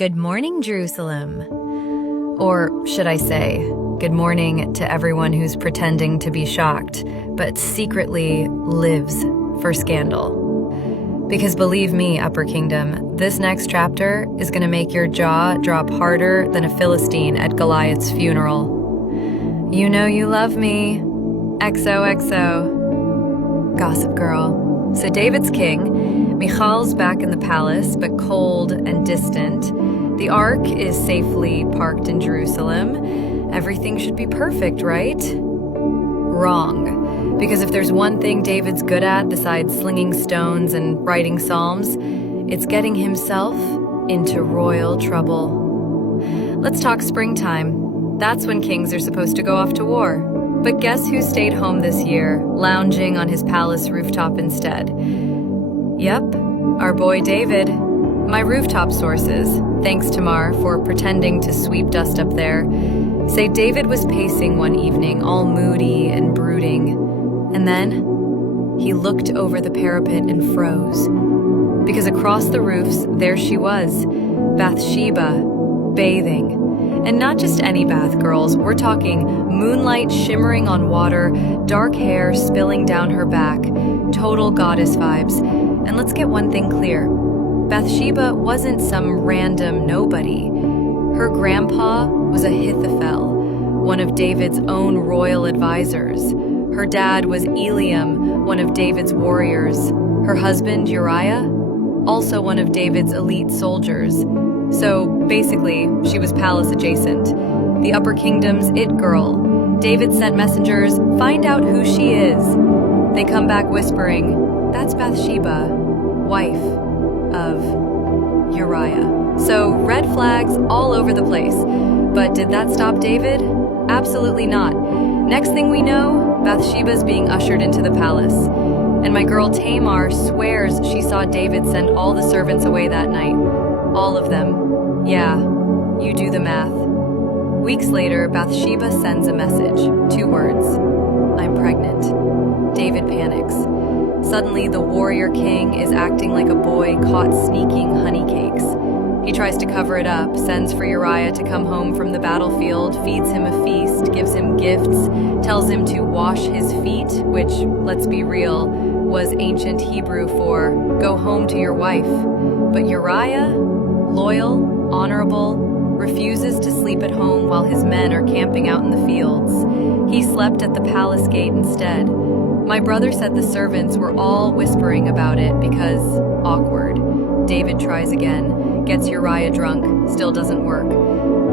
Good morning, Jerusalem. Or should I say, good morning to everyone who's pretending to be shocked, but secretly lives for scandal. Because believe me, Upper Kingdom, this next chapter is going to make your jaw drop harder than a Philistine at Goliath's funeral. You know you love me. XOXO. Gossip Girl. So David's king, Michal's back in the palace, but cold and distant. The ark is safely parked in Jerusalem. Everything should be perfect, right? Wrong. Because if there's one thing David's good at besides slinging stones and writing psalms, it's getting himself into royal trouble. Let's talk springtime. That's when kings are supposed to go off to war. But guess who stayed home this year, lounging on his palace rooftop instead? Yep, our boy David. My rooftop sources, thanks to Mar for pretending to sweep dust up there, say David was pacing one evening, all moody and brooding. And then he looked over the parapet and froze. Because across the roofs, there she was, Bathsheba, bathing. And not just any bath, girls. We're talking moonlight shimmering on water, dark hair spilling down her back, total goddess vibes. And let's get one thing clear. Bathsheba wasn't some random nobody. Her grandpa was Ahithophel, one of David's own royal advisors. Her dad was Eliam, one of David's warriors. Her husband, Uriah, also one of David's elite soldiers. So basically, she was palace adjacent. The Upper Kingdom's it girl. David sent messengers, find out who she is. They come back whispering, that's Bathsheba, wife of Uriah. So red flags all over the place. But did that stop David? Absolutely not. Next thing we know, Bathsheba's being ushered into the palace. And my girl Tamar swears she saw David send all the servants away that night. All of them. Yeah, you do the math. Weeks later, Bathsheba sends a message. 2 words. I'm pregnant. David panics. Suddenly, the warrior king is acting like a boy caught sneaking honey cakes. He tries to cover it up, sends for Uriah to come home from the battlefield, feeds him a feast, gives him gifts, tells him to wash his feet, which, let's be real, was ancient Hebrew for go home to your wife. But Uriah, loyal, honorable, refuses to sleep at home while his men are camping out in the fields. He slept at the palace gate instead. My brother said the servants were all whispering about it because awkward. David tries again, gets Uriah drunk, still doesn't work.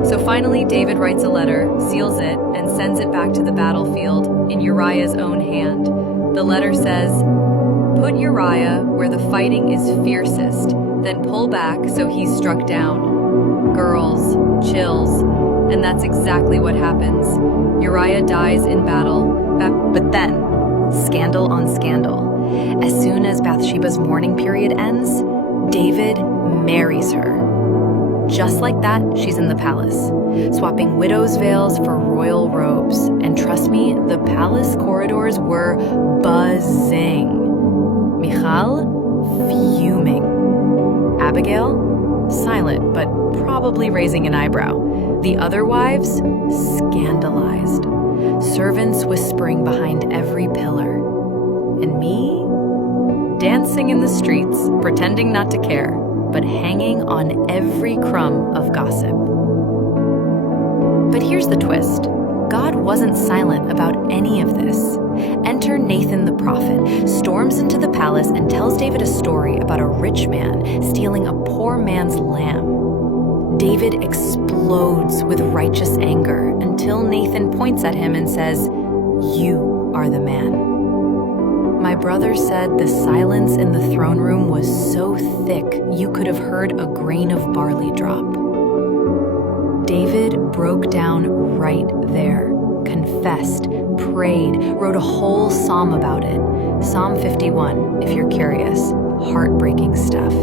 So finally, David writes a letter, seals it, and sends it back to the battlefield in Uriah's own hand. The letter says, put Uriah where the fighting is fiercest, then pull back so he's struck down. Girls, chills, and that's exactly what happens. Uriah dies in battle, but then, scandal on scandal. As soon as Bathsheba's mourning period ends, David marries her. Just like that, she's in the palace, swapping widow's veils for royal robes. And trust me, the palace corridors were buzzing. Michal, fuming. Abigail, silent, but probably raising an eyebrow. The other wives, scandalized. Servants whispering behind every pillar. And me, dancing in the streets, pretending not to care, but hanging on every crumb of gossip. But here's the twist. God wasn't silent about any of this. Enter Nathan the prophet, storms into the palace and tells David a story about a rich man stealing a poor man's lamb. David explodes with righteous anger until Nathan points at him and says, you are the man. My brother said the silence in the throne room was so thick you could have heard a grain of barley drop. David broke down right there, confessed, prayed, wrote a whole psalm about it. Psalm 51, if you're curious. Heartbreaking stuff.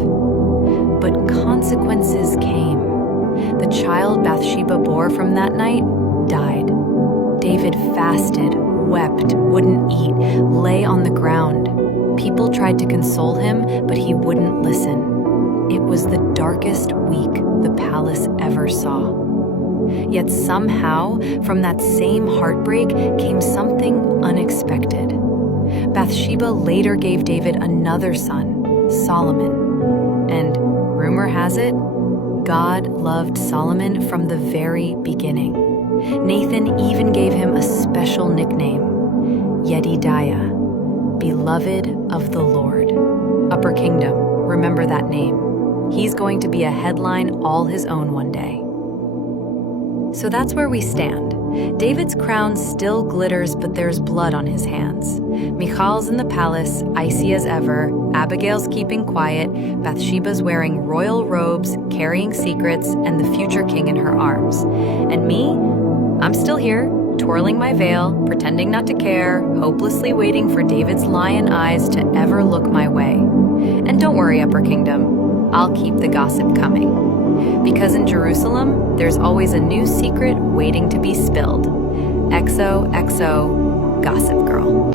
But consequences came. The child Bathsheba bore from that night died. David fasted, wept, wouldn't eat, lay on the ground. People tried to console him, but he wouldn't listen. It was the darkest week the palace palace ever saw. Yet somehow, from that same heartbreak came something unexpected. Bathsheba later gave David another son, Solomon. And rumor has it, God loved Solomon from the very beginning. Nathan even gave him a special nickname, Yedidiah, beloved of the Lord. Upper Kingdom, remember that name. He's going to be a headline all his own one day. So that's where we stand. David's crown still glitters, but there's blood on his hands. Michal's in the palace, icy as ever. Abigail's keeping quiet. Bathsheba's wearing royal robes, carrying secrets, and the future king in her arms. And me? I'm still here, twirling my veil, pretending not to care, hopelessly waiting for David's lion eyes to ever look my way. And don't worry, Upper Kingdom, I'll keep the gossip coming. Because in Jerusalem, there's always a new secret waiting to be spilled. XOXO, Gossip Girl.